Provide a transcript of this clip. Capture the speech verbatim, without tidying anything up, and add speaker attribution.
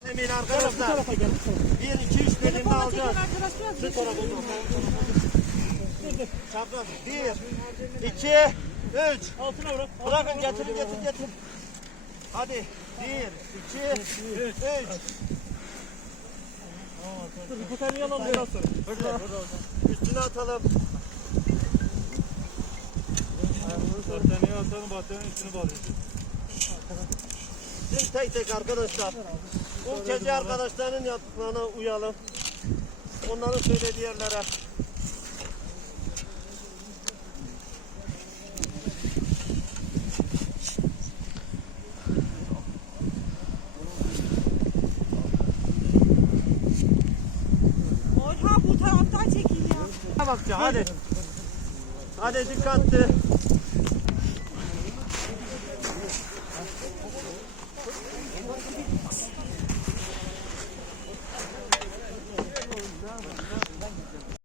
Speaker 1: Emin arkadaşlar. bir, iki, üç dediğimde alacağız. Şu tarafa doğru. Çapraz. bir, iki, üç.
Speaker 2: Altına bırak.
Speaker 1: Bırakın getirin getir getir. Hadi. bir, iki, üç.
Speaker 2: Dur bu tane alalım biraz sonra.
Speaker 1: Üstüne atalım.
Speaker 2: Battaniye atalım, battaniyenin üstünü bağlayacağız.
Speaker 1: Şimdi tek tek arkadaşlar. Bu gece arkadaşların yaptıklarına uyalım. Onların söylediği yerlere.
Speaker 3: Orhan bu taraftan çekil ya.
Speaker 1: Bakacağım hadi. Hadi dikkatli.